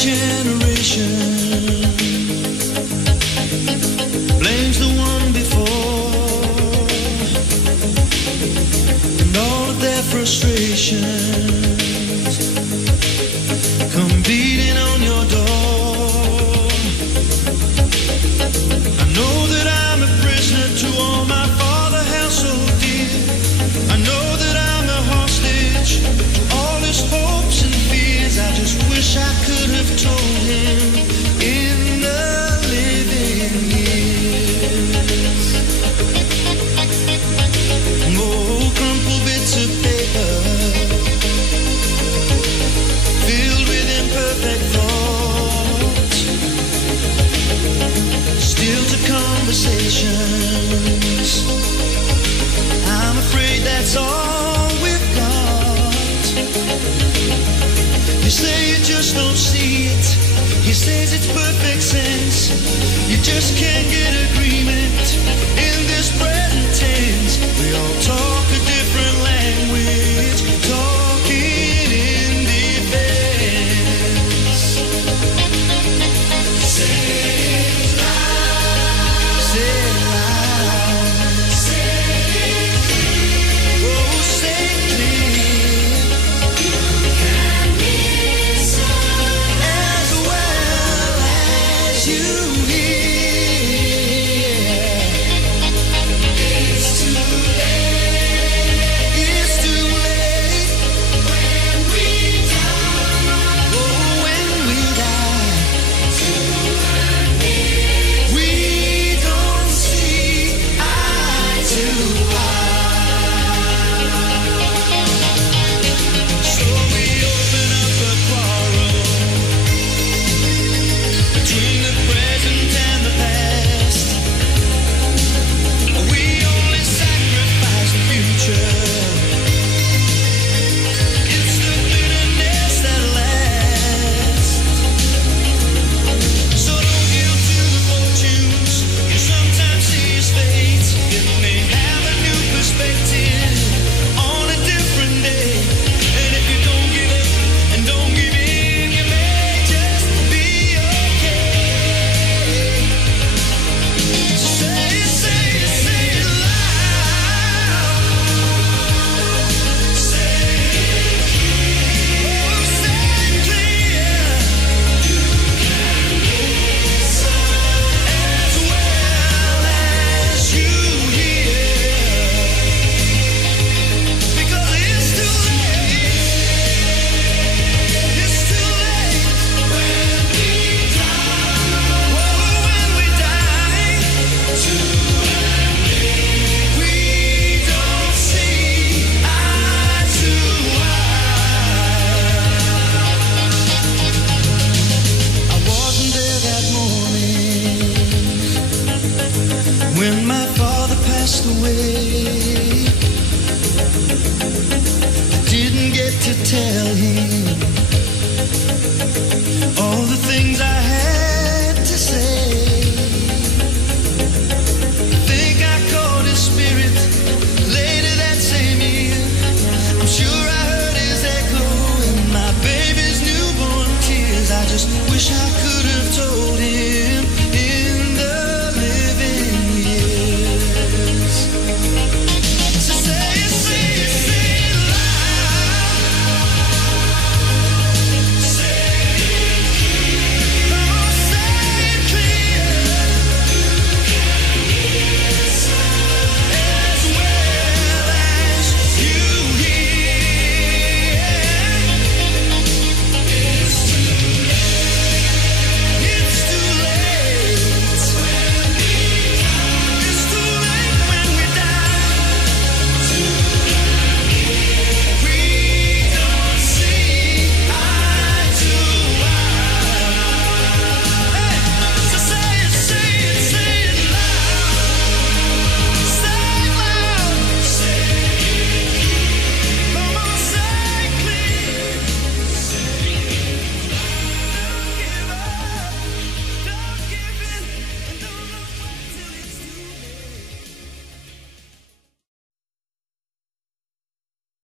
generation blames the one before, and all of their frustrations come beating on your door. I know that I'm a prisoner to all my father held so dear. I know that I'm a hostage to all his hopes and fears. I just wish I could have told him in the living years. Oh, crumpled bits of paper filled with imperfect thoughts, still to conversations. I'm afraid that's all we've got. You say you just don't see it. He says it's perfect sense. You just can't get agreement in this present tense. We all talk a